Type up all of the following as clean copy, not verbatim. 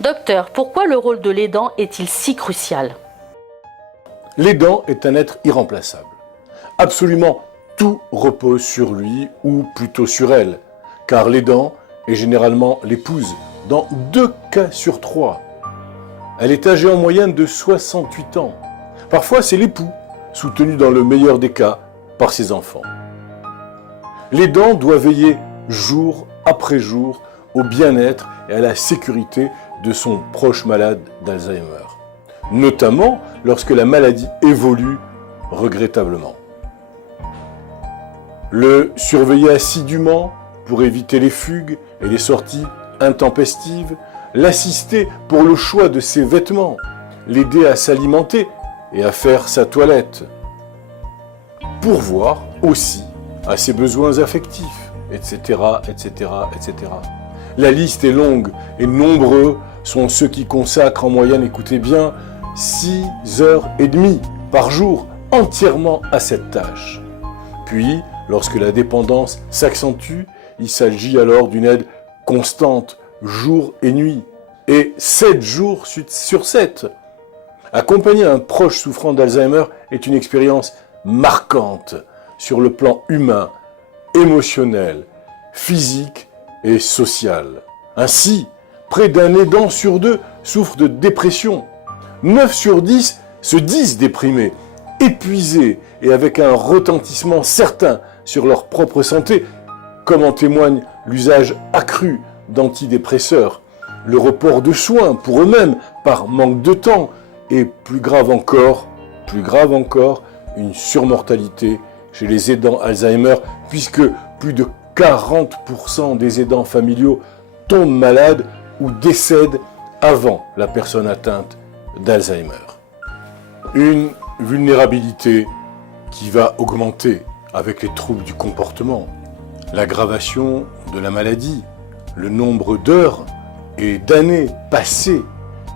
Docteur, pourquoi le rôle de l'aidant est-il si crucial? L'aidant est un être irremplaçable. Absolument tout repose sur lui, ou plutôt sur elle, car l'aidant est généralement l'épouse, dans 2 cas sur 3. Elle est âgée en moyenne de 68 ans. Parfois, c'est l'époux, soutenu dans le meilleur des cas par ses enfants. L'aidant doit veiller jour après jour au bien-être et à la sécurité de son proche malade d'Alzheimer, notamment lorsque la maladie évolue regrettablement. Le surveiller assidûment pour éviter les fugues et les sorties intempestives, l'assister pour le choix de ses vêtements, l'aider à s'alimenter et à faire sa toilette, pourvoir aussi à ses besoins affectifs, etc., etc., etc. La liste est longue et nombreux sont ceux qui consacrent en moyenne, écoutez bien, 6h30 par jour entièrement à cette tâche. Puis, lorsque la dépendance s'accentue, il s'agit alors d'une aide constante, jour et nuit, et 7 jours sur 7. Accompagner un proche souffrant d'Alzheimer est une expérience marquante sur le plan humain, émotionnel, physique et social. Ainsi, près d'un aidant sur 2 souffre de dépression. 9 sur 10 se disent déprimés, épuisés et avec un retentissement certain sur leur propre santé, comme en témoigne l'usage accru d'antidépresseurs, le report de soins pour eux-mêmes par manque de temps et plus grave encore, une surmortalité chez les aidants Alzheimer, puisque plus de 40% des aidants familiaux tombent malades ou décèdent avant la personne atteinte d'Alzheimer. Une vulnérabilité qui va augmenter avec les troubles du comportement, l'aggravation de la maladie, le nombre d'heures et d'années passées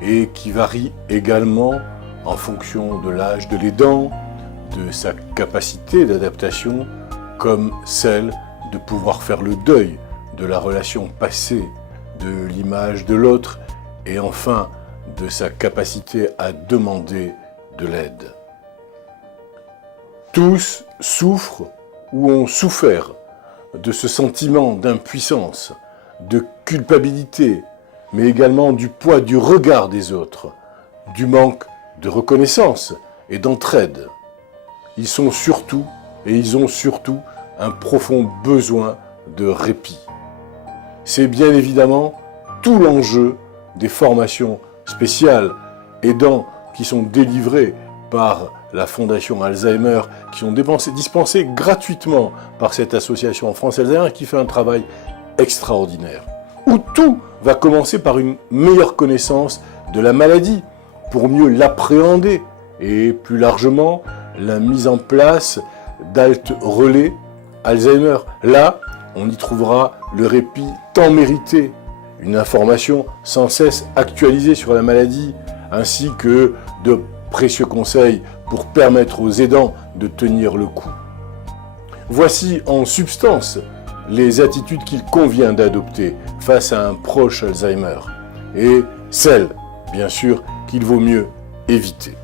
et qui varie également en fonction de l'âge de l'aidant, de sa capacité d'adaptation, comme celle de pouvoir faire le deuil de la relation passée, de l'image de l'autre et enfin de sa capacité à demander de l'aide. Tous souffrent ou ont souffert de ce sentiment d'impuissance, de culpabilité, mais également du poids du regard des autres, du manque de reconnaissance et d'entraide. Ils ont surtout un profond besoin de répit. C'est bien évidemment tout l'enjeu des formations spéciales aidants qui sont délivrées par la Fondation Alzheimer, qui sont dispensées gratuitement par cette association France Alzheimer qui fait un travail extraordinaire. Où tout va commencer par une meilleure connaissance de la maladie pour mieux l'appréhender et plus largement la mise en place d'haltes relais Alzheimer. Là, on y trouvera le répit tant mérité, une information sans cesse actualisée sur la maladie, ainsi que de précieux conseils pour permettre aux aidants de tenir le coup. Voici en substance les attitudes qu'il convient d'adopter face à un proche Alzheimer et celles, bien sûr, qu'il vaut mieux éviter.